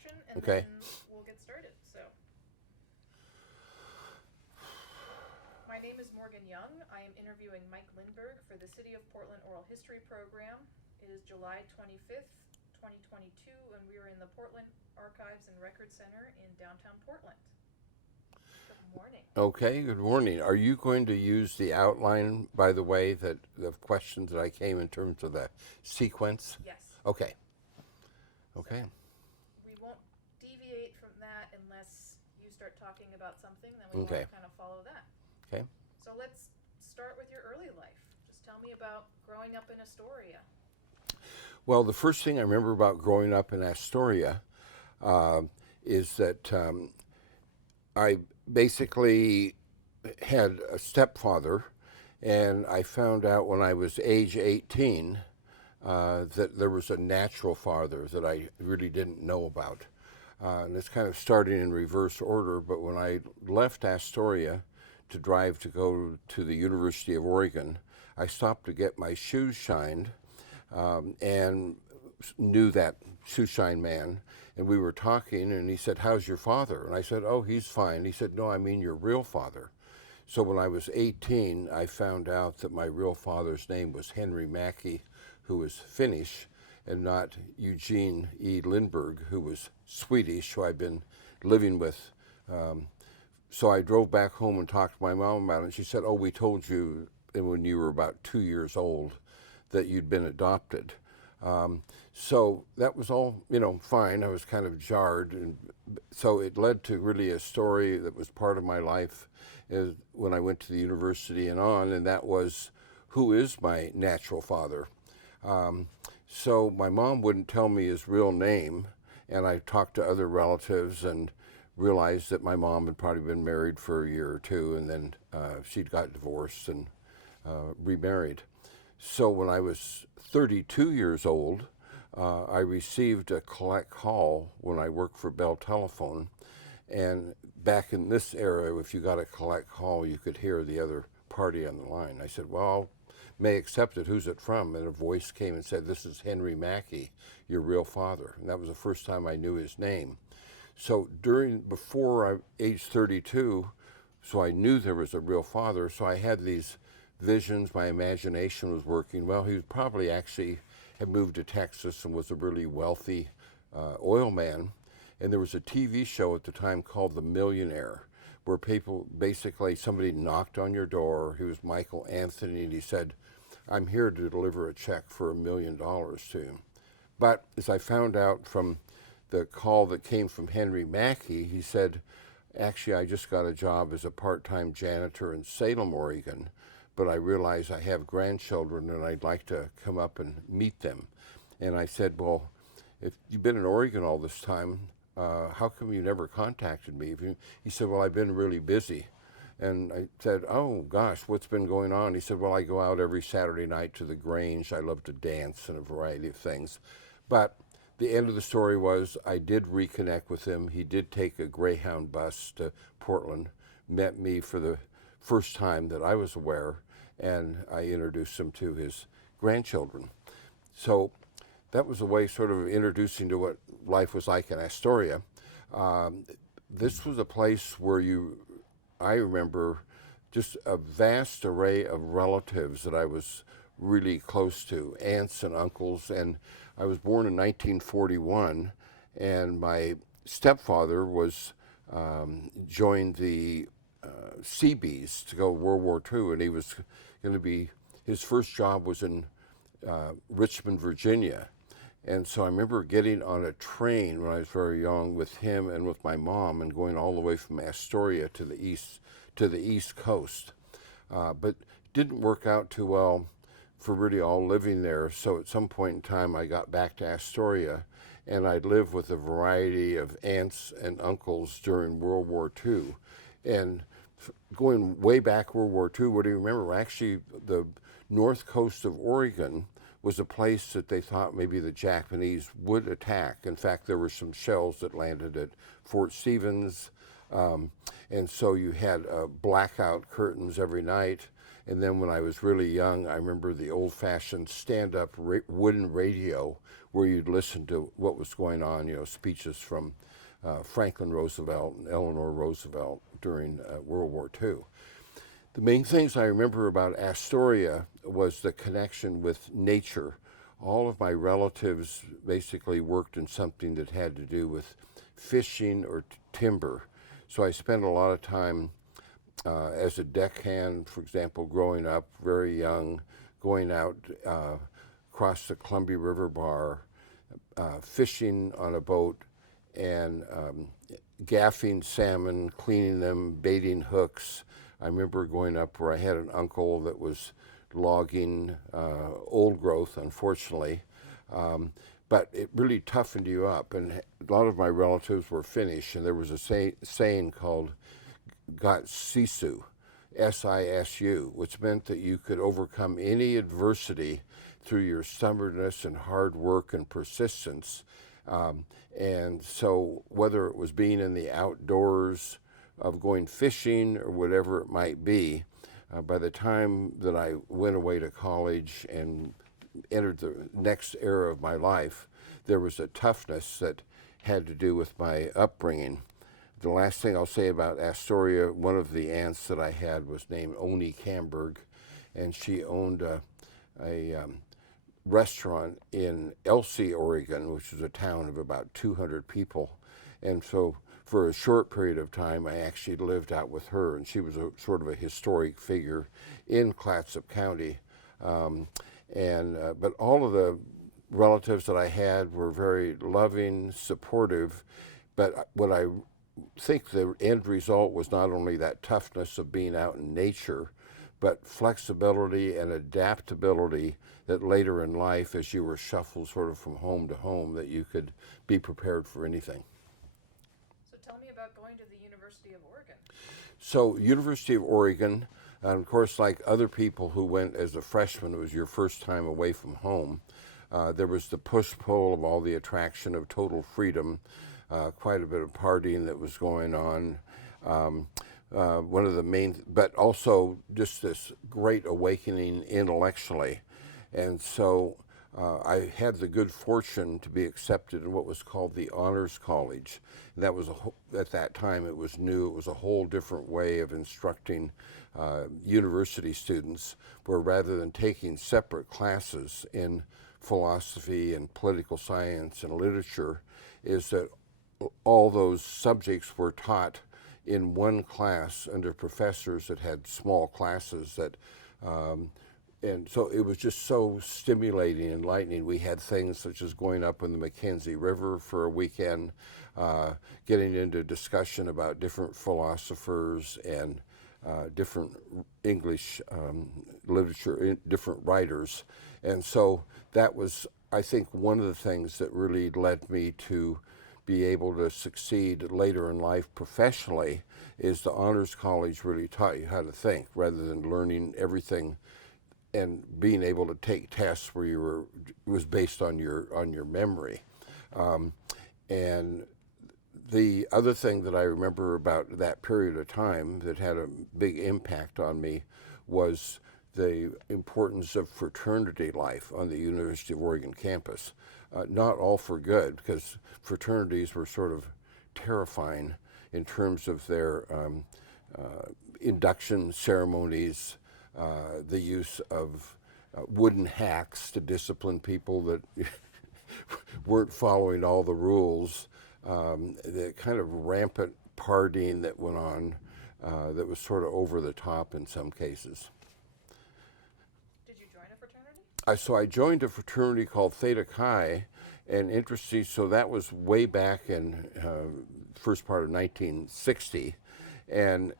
introduction, and Okay. then we'll get started. So, my name is Morgan Young. I am interviewing Mike Lindberg for the City of Portland Oral History Program. It is July 25th, 2022, and we are in the Portland Archives and Record Center in downtown Portland. Good morning. Okay, good morning. Are you going to use the outline, by the way, that the questions that I came in terms of the sequence? Yes. Okay. So Okay. we won't deviate from that unless you start talking about something, then we want Okay. to kind of follow that. Okay. So let's start with your early life. Just tell me about growing up in Astoria. Well, the first thing I remember about growing up in Astoria is that I basically had a stepfather, and I found out when I was age 18 that there was a natural father that I really didn't know about. And it's kind of starting in reverse order, but when I left Astoria to drive to go to the University of Oregon, I stopped to get my shoes shined and knew that shoe shine man. And we were talking, and he said, "How's your father?" And I said, "Oh, he's fine." He said, "No, I mean your real father." So when I was 18, I found out that my real father's name was Henry Mackey, who was Finnish, and not Eugene E. Lindberg, who was Swedish, who I'd been living with. So I drove back home and talked to my mom about it, and she said, "Oh, we told you when you were about 2 years old that you'd been adopted." So that was all, fine. I was kind of jarred, and so it led to really a story that was part of my life is when I went to the university and on, and that was, who is my natural father? So my mom wouldn't tell me his real name, and I talked to other relatives and realized that my mom had probably been married for a year or two, and then she'd got divorced and remarried. So when I was 32 years old, I received a collect call when I worked for Bell Telephone. And back in this era, if you got a collect call, you could hear the other party on the line. I said, "Well, may accept it. Who's it from?" And a voice came and said, "This is Henry Mackey, your real father." And that was the first time I knew his name. So before age 32, so I knew there was a real father. So I had these visions. My imagination was working. Well, he was probably actually had moved to Texas and was a really wealthy oil man. And there was a TV show at the time called The Millionaire, where people basically somebody knocked on your door. He was Michael Anthony, and he said, "I'm here to deliver a check for $1 million to you." But as I found out from the call that came from Henry Mackey, he said, "Actually, I just got a job as a part-time janitor in Salem, Oregon, but I realize I have grandchildren and I'd like to come up and meet them." And I said, "Well, if you've been in Oregon all this time, how come you never contacted me?" He said, "Well, I've been really busy." And I said, "Oh, gosh, what's been going on?" He said, "Well, I go out every Saturday night to the Grange. I love to dance and a variety of things." But the end of the story was I did reconnect with him. He did take a Greyhound bus to Portland, met me for the first time that I was aware, and I introduced him to his grandchildren. So that was a way sort of introducing to what life was like in Astoria. This was a place where I remember just a vast array of relatives that I was really close to, aunts and uncles. And I was born in 1941, and my stepfather joined the Seabees to go World War II, and he was going to be, his first job was in Richmond, Virginia. And so I remember getting on a train when I was very young with him and with my mom and going all the way from Astoria to the east coast. But it didn't work out too well for really all living there. So at some point in time I got back to Astoria, and I lived with a variety of aunts and uncles during World War II. And going way back World War II, what do you remember? Actually, the north coast of Oregon was a place that they thought maybe the Japanese would attack. In fact, there were some shells that landed at Fort Stevens, and so you had blackout curtains every night. And then when I was really young, I remember the old-fashioned stand-up wooden radio where you'd listen to what was going on, speeches from Franklin Roosevelt and Eleanor Roosevelt during World War II. The main things I remember about Astoria was the connection with nature. All of my relatives basically worked in something that had to do with fishing or timber. So I spent a lot of time as a deckhand, for example, growing up very young, going out across the Columbia River Bar, fishing on a boat, and gaffing salmon, cleaning them, baiting hooks. I remember going up where I had an uncle that was logging old growth, unfortunately. But it really toughened you up. And a lot of my relatives were Finnish, and there was a saying called got sisu, S-I-S-U, which meant that you could overcome any adversity through your stubbornness and hard work and persistence. And so whether it was being in the outdoors, of going fishing, or whatever it might be, by the time that I went away to college and entered the next era of my life, there was a toughness that had to do with my upbringing. The last thing I'll say about Astoria, one of the aunts that I had was named Oni Camberg, and she owned a restaurant in Elsie, Oregon, which is a town of about 200 people. And so for a short period of time, I actually lived out with her, and she was a sort of a historic figure in Clatsop County. But all of the relatives that I had were very loving, supportive, but what I think the end result was not only that toughness of being out in nature, but flexibility and adaptability that later in life, as you were shuffled sort of from home to home, that you could be prepared for anything. So tell me about going to the University of Oregon. So University of Oregon, and of course, like other people who went as a freshman, it was your first time away from home. There was the push-pull of all the attraction of total freedom, quite a bit of partying that was going on. One of the main, but also just this great awakening intellectually. And so I had the good fortune to be accepted in what was called the Honors College. And that was, at that time, it was new. It was a whole different way of instructing university students, where rather than taking separate classes in philosophy and political science and literature, is that all those subjects were taught in one class under professors that had small classes that, and so it was just so stimulating and enlightening. We had things such as going up in the Mackenzie River for a weekend, getting into discussion about different philosophers and different English literature, different writers. And so that was, I think, one of the things that really led me to be able to succeed later in life professionally, is the Honors College really taught you how to think rather than learning everything and being able to take tests where it was based on your memory. And the other thing that I remember about that period of time that had a big impact on me was the importance of fraternity life on the University of Oregon campus. Not all for good, because fraternities were sort of terrifying in terms of their induction ceremonies, the use of wooden hacks to discipline people that weren't following all the rules, the kind of rampant partying that went on that was sort of over the top in some cases. So I joined a fraternity called Theta Chi, and interesting, so that was way back in first part of 1960, and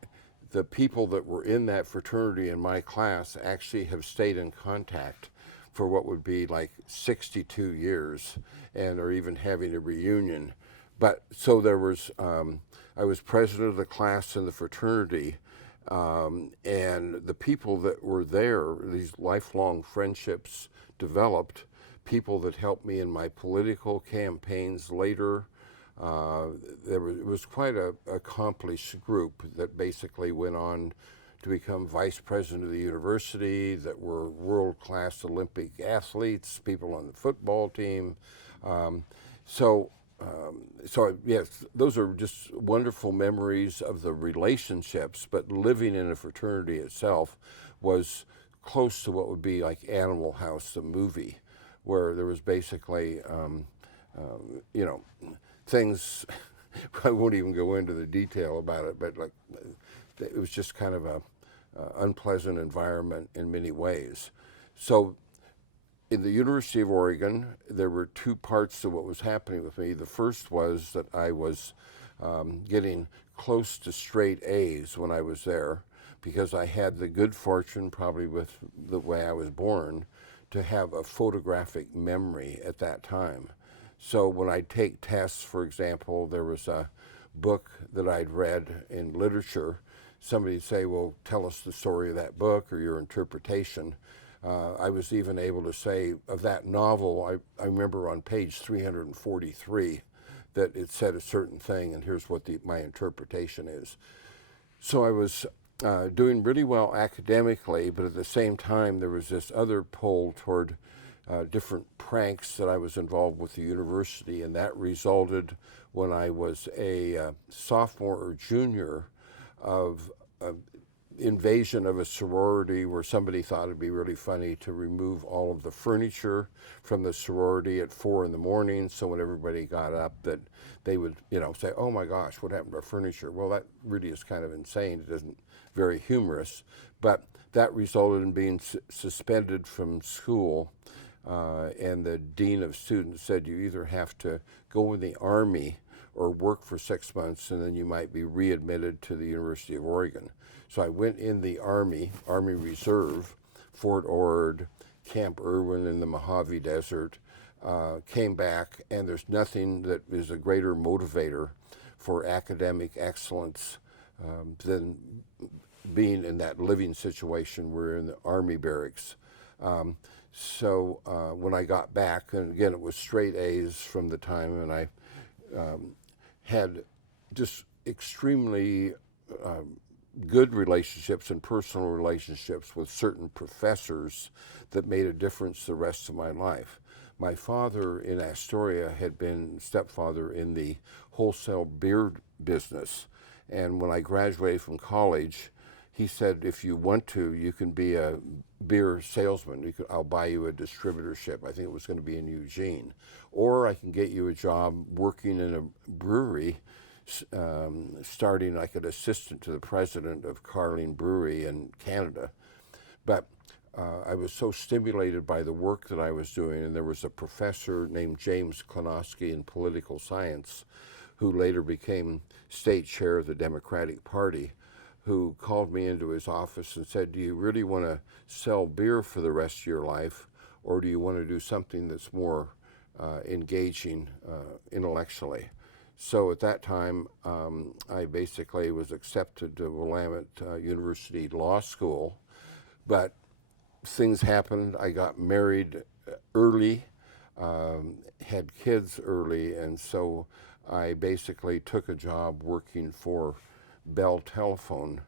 the people that were in that fraternity in my class actually have stayed in contact for what would be like 62 years, and are even having a reunion. But so there was, I was president of the class in the fraternity, and the people that were there, these lifelong friendships developed, people that helped me in my political campaigns later. It was quite an accomplished group that basically went on to become vice president of the university that were world-class Olympic athletes, people on the football team. Um, so, yes, those are just wonderful memories of the relationships, but living in a fraternity itself was close to what would be like Animal House, the movie, where there was basically, you know, things, I won't even go into the detail about it, but like it was just kind of a unpleasant environment in many ways. So in the University of Oregon, there were two parts to what was happening with me. The first was that I was getting close to straight A's when I was there, because I had the good fortune, probably with the way I was born, to have a photographic memory at that time. So when I'd take tests, for example, there was a book that I'd read in literature. Somebody'd say, well, tell us the story of that book or your interpretation. I was even able to say of that novel, I remember on page 343 that it said a certain thing, and here's what my interpretation is. So I was doing really well academically, but at the same time there was this other pull toward different pranks that I was involved with the university, and that resulted when I was a sophomore or junior of invasion of a sorority where somebody thought it'd be really funny to remove all of the furniture from the sorority at 4 in the morning, so when everybody got up that they would, say, oh my gosh, what happened to our furniture? Well, that really is kind of insane. It isn't very humorous, but that resulted in being suspended from school, and the dean of students said you either have to go in the Army or work for 6 months, and then you might be readmitted to the University of Oregon. So I went in the Army Reserve, Fort Ord, Camp Irwin in the Mojave Desert, came back, and there's nothing that is a greater motivator for academic excellence than being in that living situation. We're in the Army barracks. So when I got back, and again, it was straight A's from the time, and I had just extremely good relationships and personal relationships with certain professors that made a difference the rest of my life. My father in Astoria had been stepfather in the wholesale beer business, and when I graduated from college, he said, if you want to, you can be a beer salesman. I'll buy you a distributorship. I think it was going to be in Eugene. Or I can get you a job working in a brewery, starting like an assistant to the president of Carling Brewery in Canada. But I was so stimulated by the work that I was doing, and there was a professor named James Klonowski in political science, who later became state chair of the Democratic Party, who called me into his office and said, do you really want to sell beer for the rest of your life, or do you want to do something that's more engaging intellectually? So at that time, I basically was accepted to Willamette University Law School, but things happened. I got married early, had kids early, and so I basically took a job working for Bell Telephone,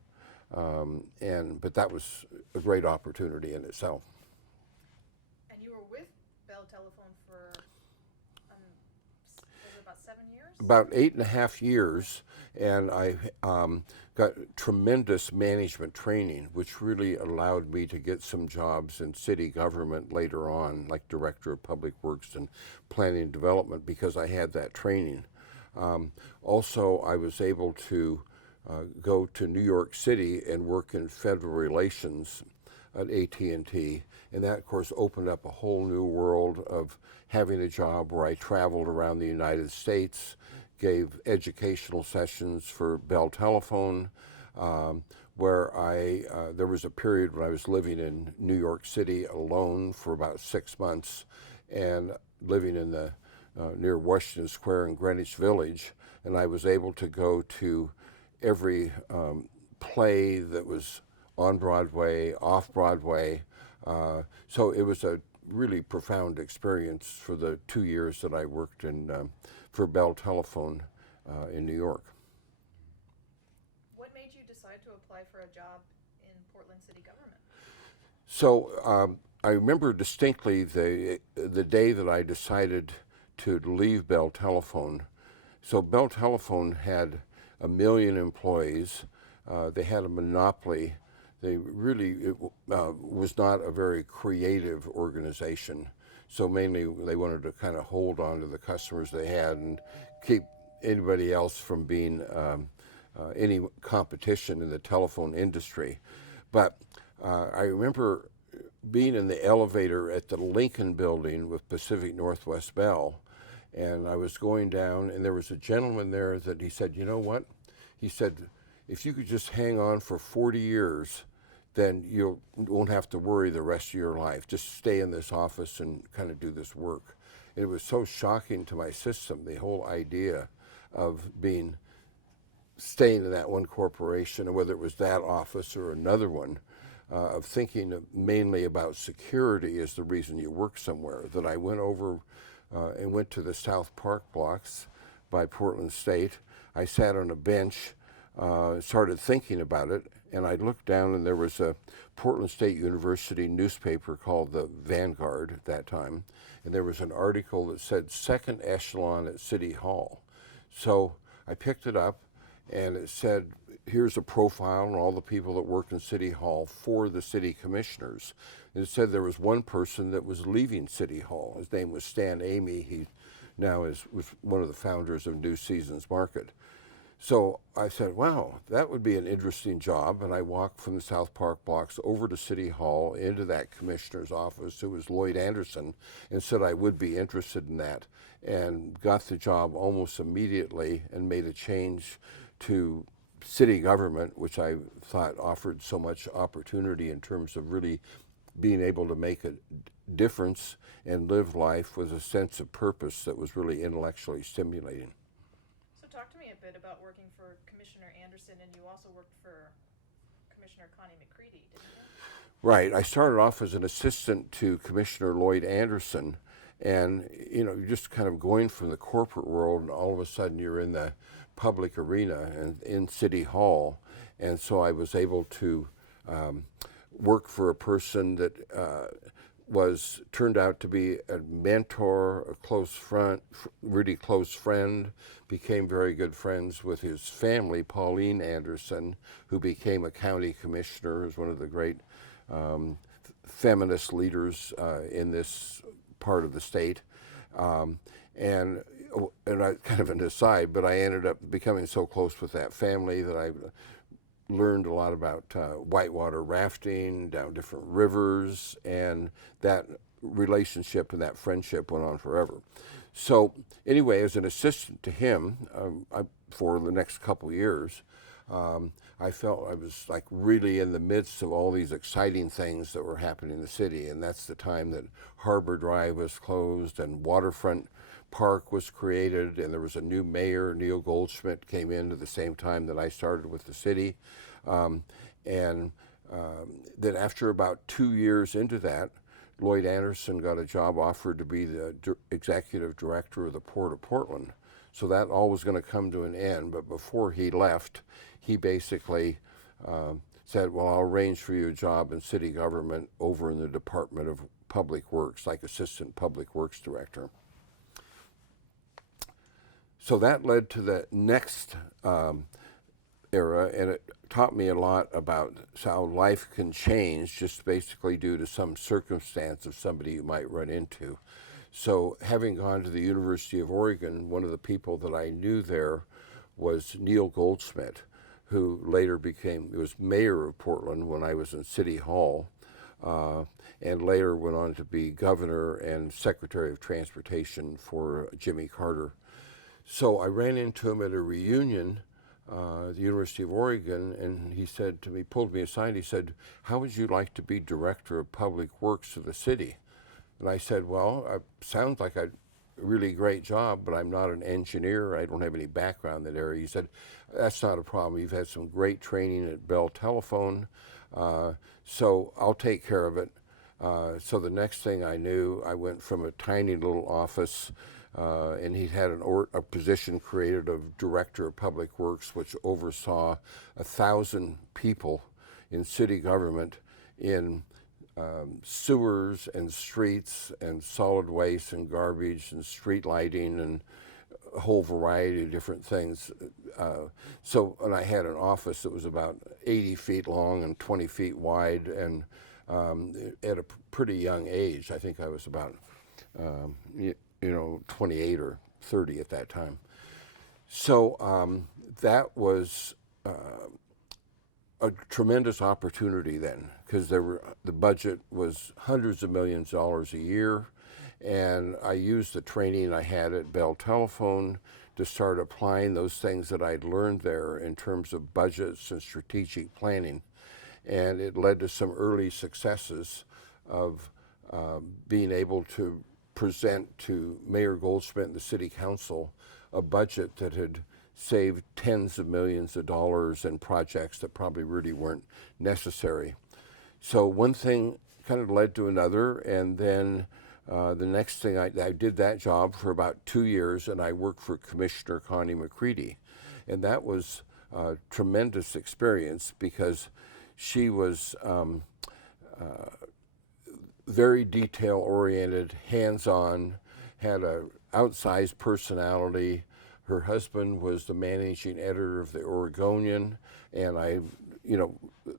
but that was a great opportunity in itself. And you were with Bell Telephone for was it about 7 years? About 8.5 years, and I got tremendous management training, which really allowed me to get some jobs in city government later on, like Director of Public Works and Planning and Development, because I had that training. Also, I was able to go to New York City and work in federal relations at AT&T, and that of course opened up a whole new world of having a job where I traveled around the United States, gave educational sessions for Bell Telephone, where there was a period when I was living in New York City alone for about 6 months, and living in the near Washington Square in Greenwich Village, and I was able to go to every play that was on Broadway, off Broadway. So it was a really profound experience for the 2 years that I worked for Bell Telephone in New York. What made you decide to apply for a job in city government? So I remember distinctly the day that I decided to leave Bell Telephone. So Bell Telephone had 1 million employees. They had a monopoly. They really was not a very creative organization. So mainly they wanted to kind of hold on to the customers they had and keep anybody else from being any competition in the telephone industry. But I remember being in the elevator at the Lincoln Building with Pacific Northwest Bell, and I was going down, and there was a gentleman there that he said, you know what? He said, if you could just hang on for 40 years, then you won't have to worry the rest of your life. Just stay in this office and kind of do this work. It was so shocking to my system, the whole idea of staying in that one corporation, or whether it was that office or another one, of thinking mainly about security as the reason you work somewhere, that I went over and went to the South Park blocks by Portland State. I sat on a bench, started thinking about it, and I looked down and there was a Portland State University newspaper called the Vanguard at that time, and there was an article that said second echelon at City Hall. So I picked it up, and it said, here's a profile on all the people that work in City Hall for the city commissioners. And it said there was one person that was leaving City Hall. His name was Stan Amy. He now was one of the founders of New Seasons Market. So I said, wow, that would be an interesting job. And I walked from the South Park blocks over to City Hall into that commissioner's office, who was Lloyd Anderson, and said I would be interested in that, and got the job almost immediately and made a change to city government, which I thought offered so much opportunity in terms of really being able to make a difference and live life with a sense of purpose that was really intellectually stimulating. So talk to me a bit about working for Commissioner Anderson, and you also worked for Commissioner Connie McCready, didn't you? Right. I started off as an assistant to Commissioner Lloyd Anderson, and you're just kind of going from the corporate world, and all of a sudden you're in the public arena and in City Hall. And so I was able to work for a person that turned out to be a mentor, a close friend, really close friend, became very good friends with his family, Pauline Anderson, who became a county commissioner, as one of the great feminist leaders in this part of the state. And I, kind of an aside, but I ended up becoming so close with that family that I learned a lot about whitewater rafting down different rivers, and that relationship and that friendship went on forever. So anyway, as an assistant to him for the next couple of years, I felt I was like really in the midst of all these exciting things that were happening in the city, and that's the time that Harbor Drive was closed and Waterfront Park was created, and there was a new mayor, Neil Goldschmidt, came in at the same time that I started with the city. Then after about 2 years into that, Lloyd Anderson got a job offer to be the executive director of the Port of Portland. So that all was going to come to an end, but before he left, he basically said, well, I'll arrange for you a job in city government over in the Department of Public Works, like Assistant Public Works Director. So that led to the next era, and it taught me a lot about how life can change just basically due to some circumstance of somebody you might run into. So having gone to the University of Oregon, one of the people that I knew there was Neil Goldschmidt, who later was mayor of Portland when I was in City Hall, and later went on to be governor and secretary of transportation for Jimmy Carter. So I ran into him at a reunion at the University of Oregon, and he said to me, pulled me aside, he said, how would you like to be director of public works of the city? And I said, well, it sounds like a really great job, but I'm not an engineer. I don't have any background in that area. He said, that's not a problem. You've had some great training at Bell Telephone, so I'll take care of it. So the next thing I knew, I went from a tiny little office, and he had a position created of Director of Public Works, which oversaw 1,000 people in city government in sewers and streets and solid waste and garbage and street lighting and a whole variety of different things. And I had an office that was about 80 feet long and 20 feet wide, and at a pretty young age, I think I was about 28 or 30 at that time. So that was a tremendous opportunity then, because the budget was hundreds of millions of dollars a year, and I used the training I had at Bell Telephone to start applying those things that I'd learned there in terms of budgets and strategic planning, and it led to some early successes of being able to present to Mayor Goldsmith and the City Council a budget that had saved tens of millions of dollars in projects that probably really weren't necessary. So one thing kind of led to another, and then the next thing I did that job for about 2 years, and I worked for Commissioner Connie McCready, and that was a tremendous experience because she was very detail-oriented, hands-on, had an outsized personality. Her husband was the managing editor of the Oregonian, and I,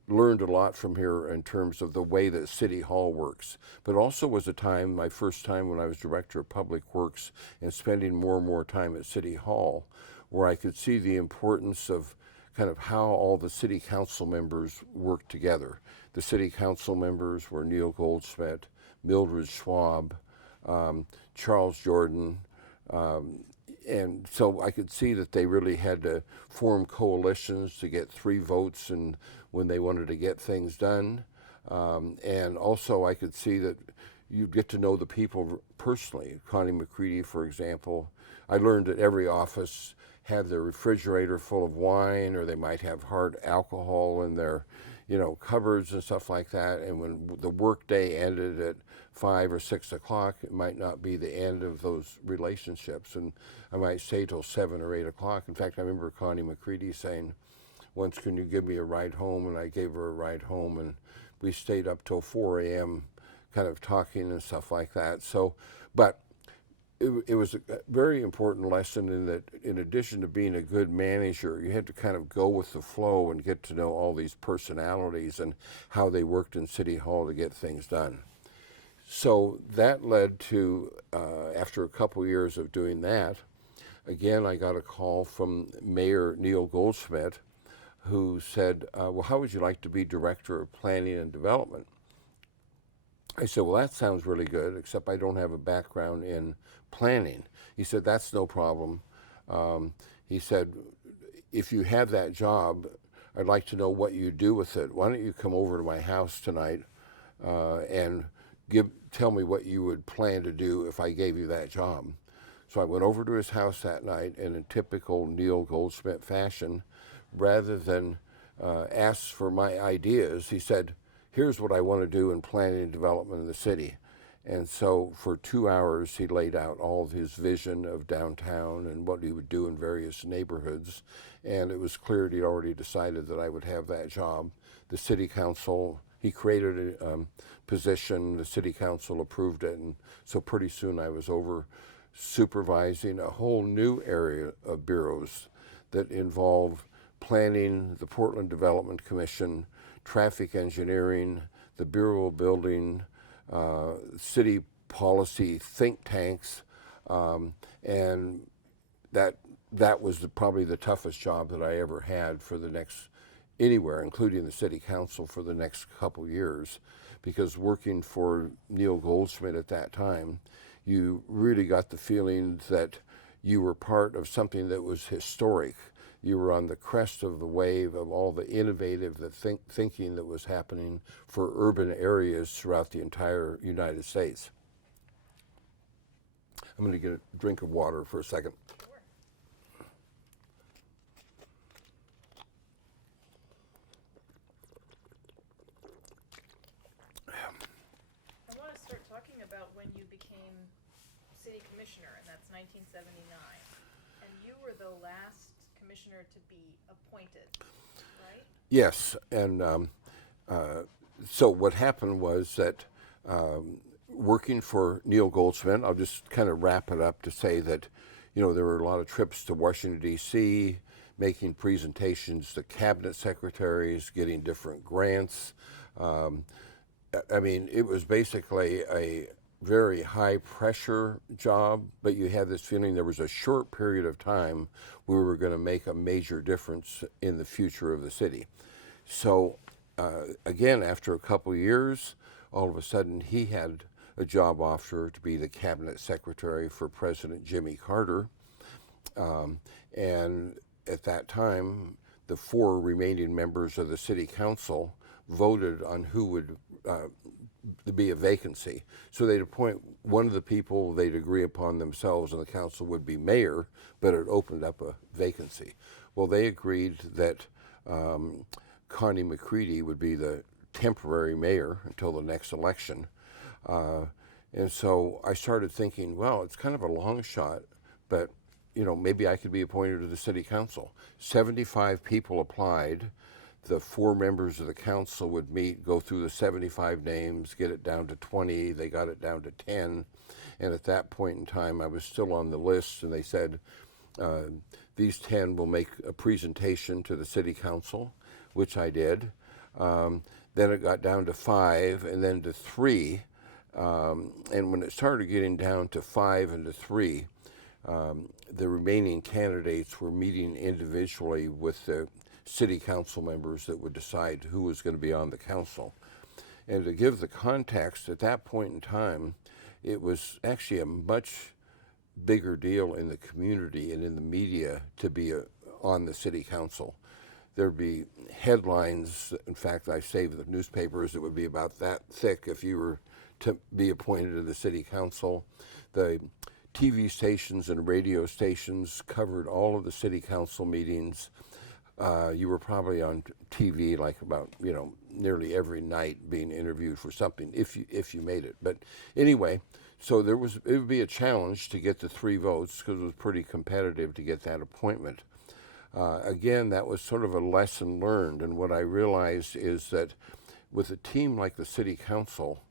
learned a lot from her in terms of the way that City Hall works. But also was a time, my first time when I was Director of Public Works and spending more and more time at City Hall, where I could see the importance of kind of how all the City Council members worked together. The City Council members were Neil Goldsmith, Mildred Schwab, Charles Jordan, and so I could see that they really had to form coalitions to get 3 votes and when they wanted to get things done. And also I could see that you get to know the people personally. Connie McCready, for example, I learned that every office had their refrigerator full of wine, or they might have hard alcohol in their cupboards and stuff like that. And when the work day ended at 5 or 6 o'clock, it might not be the end of those relationships. And I might stay till 7 or 8 o'clock. In fact, I remember Connie McCready saying once, "Can you give me a ride home?" And I gave her a ride home, and we stayed up till 4 a.m. kind of talking and stuff like that. So, but it was a very important lesson in that in addition to being a good manager, you had to kind of go with the flow and get to know all these personalities and how they worked in City Hall to get things done. So that led to, after a couple years of doing that, again, I got a call from Mayor Neil Goldsmith, who said, well, how would you like to be Director of Planning and Development? I said, well, that sounds really good, except I don't have a background in planning. He said, that's no problem. He said, if you have that job, I'd like to know what you do with it. Why don't you come over to my house tonight and tell me what you would plan to do if I gave you that job. So I went over to his house that night, and in typical Neil Goldsmith fashion, rather than ask for my ideas, he said, here's what I want to do in planning and development in the city. And so for 2 hours, he laid out all of his vision of downtown and what he would do in various neighborhoods. And it was clear that he'd already decided that I would have that job. The city council, he created a position, the city council approved it. And so pretty soon I was over supervising a whole new area of bureaus that involved planning, the Portland Development Commission, traffic engineering, the Bureau of Building, city policy think tanks, and that was probably the toughest job that I ever had for the next, anywhere, including the city council, for the next couple years, because working for Neil Goldsmith at that time, you really got the feeling that you were part of something that was historic. You were on the crest of the wave of all the innovative thinking that was happening for urban areas throughout the entire United States. I'm going to get a drink of water for a second. I want to start talking about when you became city commissioner, and that's 1979. And you were the last commissioner to be appointed, right? Yes, and So what happened was that working for Neil Goldsmith, I'll just kind of wrap it up to say that, there were a lot of trips to Washington, D.C., making presentations to cabinet secretaries, getting different grants. Um, I mean, it was basically a very high pressure job, but you had this feeling there was a short period of time we were going to make a major difference in the future of the city. So, again, after a couple of years, all of a sudden he had a job offer to be the cabinet secretary for President Jimmy Carter. And at that time, the four remaining members of the city council voted on who would be a vacancy. So they'd appoint one of the people they'd agree upon themselves, and the council would be mayor, but it opened up a vacancy. Well, they agreed that Connie McCready would be the temporary mayor until the next election. And so I started thinking, well, it's kind of a long shot, but maybe I could be appointed to the city council. 75 people applied. The four members of the council would meet, go through the 75 names, get it down to 20. They got it down to 10. And at that point in time, I was still on the list, and they said, these 10 will make a presentation to the city council, which I did. Then it got down to 5, and then to 3. And when it started getting down to 5 and to 3, the remaining candidates were meeting individually with the city council members that would decide who was going to be on the council. And to give the context, at that point in time, it was actually a much bigger deal in the community and in the media to be on the city council. There'd be headlines. In fact, I saved the newspapers. It would be about that thick if you were to be appointed to the city council. The TV stations and radio stations covered all of the city council meetings. You were probably on TV like about, nearly every night being interviewed for something if you made it. But anyway, so it would be a challenge to get the 3 votes because it was pretty competitive to get that appointment. Again, that was sort of a lesson learned, and what I realized is that with a team like the city council,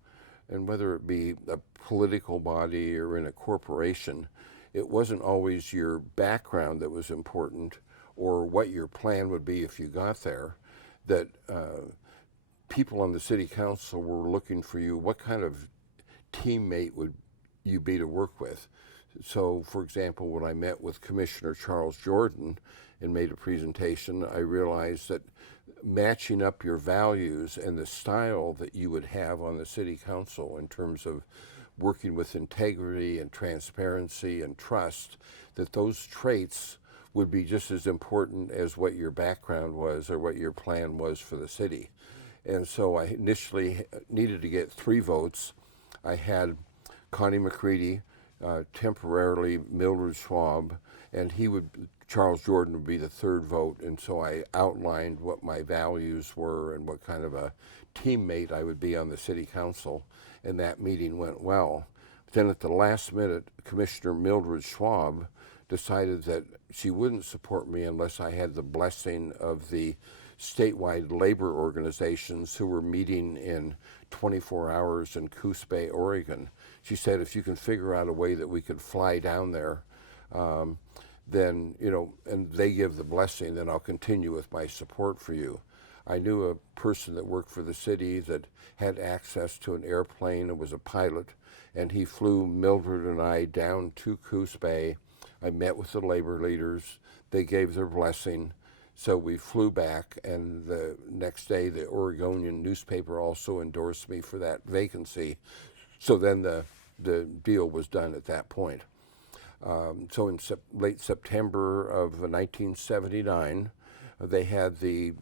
and whether it be a political body or in a corporation, it wasn't always your background that was important or what your plan would be if you got there, that people on the city council were looking for you. What kind of teammate would you be to work with? So, for example, when I met with Commissioner Charles Jordan and made a presentation, I realized that matching up your values and the style that you would have on the city council in terms of working with integrity and transparency and trust, that those traits would be just as important as what your background was or what your plan was for the city. And so I initially needed to get 3 votes. I had Connie McCready, temporarily Mildred Schwab, and Charles Jordan would be the 3rd vote. And so I outlined what my values were and what kind of a teammate I would be on the city council, and that meeting went well. Then at the last minute, Commissioner Mildred Schwab decided that she wouldn't support me unless I had the blessing of the statewide labor organizations who were meeting in 24 hours in Coos Bay, Oregon. She said, if you can figure out a way that we could fly down there, then, and they give the blessing, then I'll continue with my support for you. I knew a person that worked for the city that had access to an airplane and was a pilot, and he flew Mildred and I down to Coos Bay. I met with the labor leaders. They gave their blessing. So we flew back, and the next day the Oregonian newspaper also endorsed me for that vacancy. So then the deal was done at that point. So in late September of 1979, they had the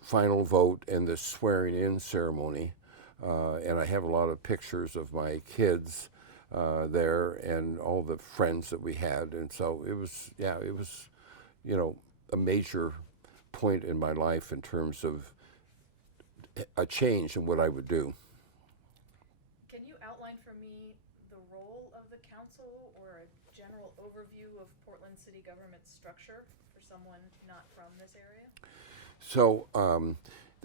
final vote and the swearing-in ceremony. And I have a lot of pictures of my kids there and all the friends that we had. And so it was, a major point in my life in terms of a change in what I would do. Can you outline for me the role of the council or a general overview of Portland city government structure for someone not from this area? So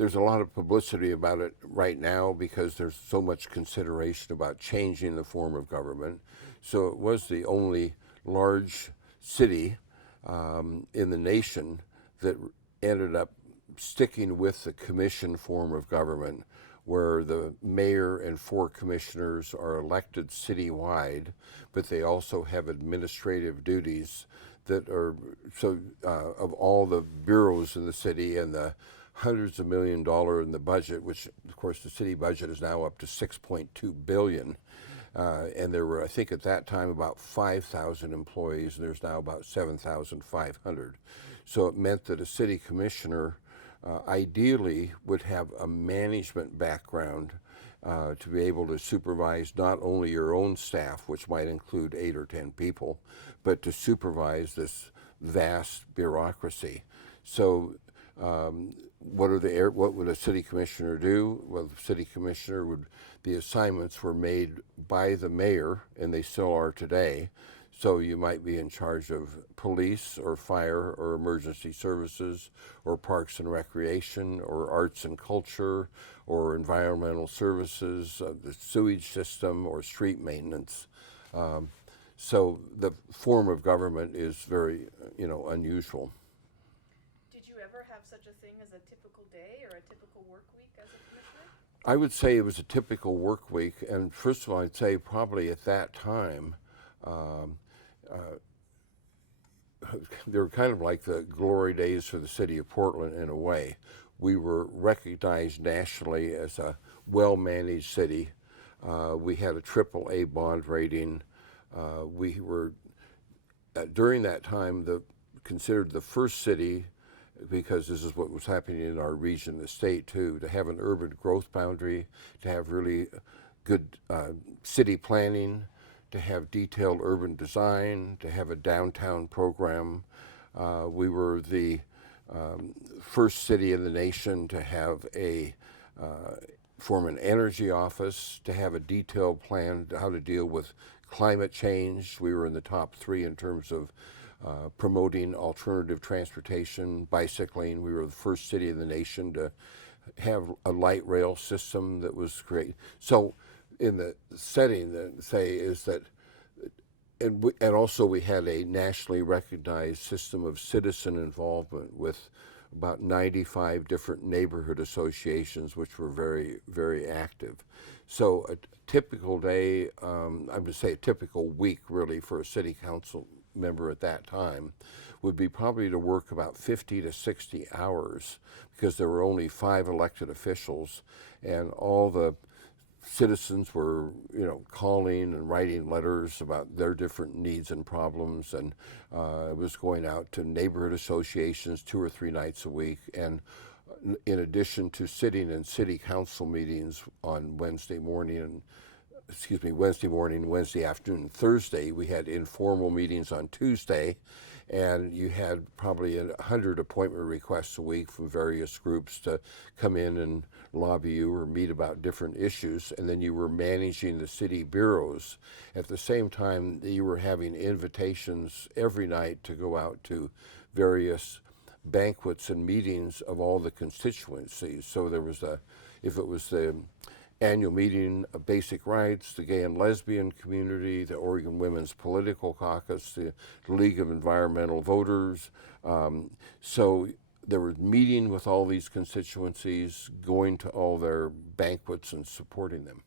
there's a lot of publicity about it right now because there's so much consideration about changing the form of government. So it was the only large city in the nation that ended up sticking with the commission form of government, where the mayor and 4 commissioners are elected citywide, but they also have administrative duties that are so of all the bureaus in the city and the hundreds of $1 million in the budget, which of course the city budget is now up to $6.2 billion. And there were, I think at that time, about 5,000 employees, and there's now about 7,500. So it meant that a city commissioner ideally would have a management background to be able to supervise not only your own staff, which might include 8 or 10 people, but to supervise this vast bureaucracy. So what would a city commissioner do? Well, the city commissioner the assignments were made by the mayor, and they still are today. So you might be in charge of police or fire or emergency services or parks and recreation or arts and culture or environmental services, the sewage system or street maintenance. So the form of government is very, unusual. Did you ever have such a thing as a typical day or a typical work week as a commissioner? I would say it was a typical work week, and first of all, I'd say probably at that time, they were kind of like the glory days for the city of Portland in a way. We were recognized nationally as a well-managed city. We had a AAA bond rating. We were, during that time, considered the first city, because this is what was happening in our region, the state too, to have an urban growth boundary, to have really good city planning, to have detailed urban design, to have a downtown program. We were the first city in the nation to have form an energy office, to have a detailed plan to how to deal with climate change. We were in the top 3 in terms of promoting alternative transportation, bicycling. We were the first city in the nation to have a light rail system that was great. So in the setting, and also we had a nationally recognized system of citizen involvement with about 95 different neighborhood associations, which were very, very active. So a typical day, I would say a typical week really for a city council member at that time would be probably to work about 50 to 60 hours, because there were only 5 elected officials, and all the citizens were, calling and writing letters about their different needs and problems, and it was going out to neighborhood associations 2 or 3 nights a week. And in addition to sitting in city council meetings on Wednesday morning, Wednesday afternoon, Thursday, we had informal meetings on Tuesday, and you had probably 100 appointment requests a week from various groups to come in and lobby you or meet about different issues. And then you were managing the city bureaus. At the same time, you were having invitations every night to go out to various banquets and meetings of all the constituencies. So there was if it was the annual meeting of basic rights, the gay and lesbian community, the Oregon Women's Political Caucus, the League of Environmental Voters. So there was meeting with all these constituencies, going to all their banquets and supporting them.